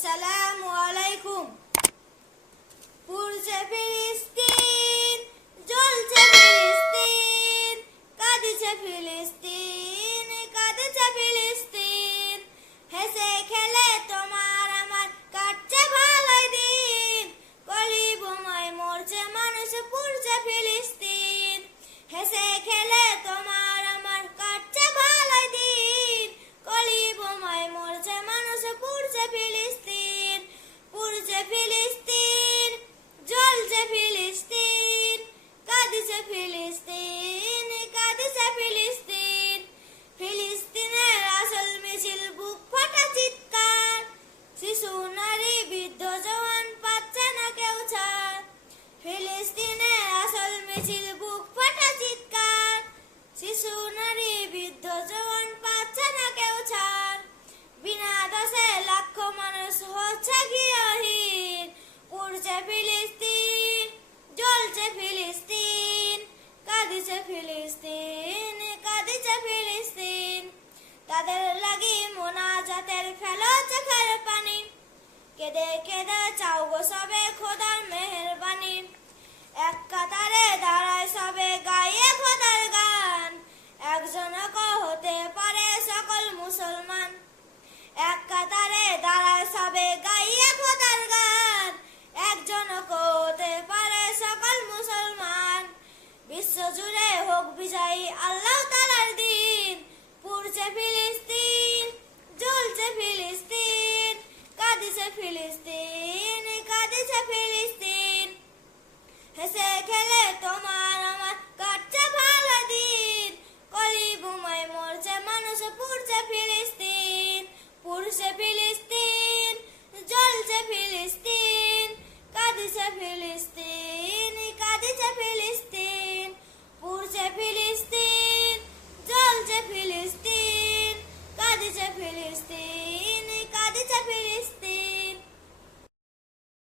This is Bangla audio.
আসসালামু আলাইকুম। পুড়ছে ফিলিস্তিন, জ্বলছে ফিলিস্তিন, কাঁদছে ফিলিস্তিন, কাঁদছে ফিলিস্তিন। হেসে খেলে তোমার আমার কাটছে ভালোই দিন, কলি বোমায় মরছে মানুষ, পুড়ছে ফিলিস্তিন। হেসে খেলে তোমার আমার কাটছে ভালোই দিন, কলি বোমায় মরছে মানুষ, পুড়ছে ফিলিস্তিন। পুড়ছে ফিলিস্তিন, জ্বলছে ফিলিস্তিন, কাঁদছে ফিলিস্তিন, কাঁদছে ফিলিস্তিন। ফিলিস্তিনের আসল মিছিল, বুক ফাটা চিৎকার, শিশু নারী বৃদ্ধ জওয়ান পাচ্ছে না কেউ ছাড়। ফিলিস্তিনের আসল মিছিল, বুক ফাটা চিৎকার, শিশু নারী বৃদ্ধ জওয়ান পাচ্ছে না কেউ ছাড়। বিনা দোষে লাখ মানুষ হচ্ছে গৃহহীন, পুড়ছে ফিলিস্তিন, জ্বলছে ফিলিস্তিন, কাঁদছে ফিলিস্তিন, কাঁদছে ফিলিস্তিন। তাদের লাগি মোনাজাতের ফেলো চোখের পানি, কেঁদে কেঁদে চাও গো সবে খোদার মেহেরবানি। এক কাতারে দাঁড়ায় সবে গায়ে খোদার গান, একজন হতে পারে সকল মুসলমান। এক কাতারে দাঁড়ায় সবে গাইয়ে খোদার গান, একজন হতে পারে সকল মুসলমান। বিশ্বজুড়ে হোক বিজয়ী আল্লাহ তাআলার দিন, পুড়ছে ফিলিস্তিন, জ্বলছে ফিলিস্তিন, কাঁদছে ফিলিস্তিন, কাঁদছে ফিলিস্তিন। হেসে খেলে তোমার আমার কাটছে ভালো দিন, কলি বোমায় মরছে মানুষ, পুড়ছে ফিলিস্তিন। পুড়ছে ফিলিস্তিন, জ্বলছে ফিলিস্তিন, কাঁদছে ফিলিস্তিন, কাঁদছে ফিলিস্তিন। পুড়ছে ফিলিস্তিন, জ্বলছে ফিলিস্তিন, কাঁদছে ফিলিস্তিন, কাঁদছে ফিলিস্তিন।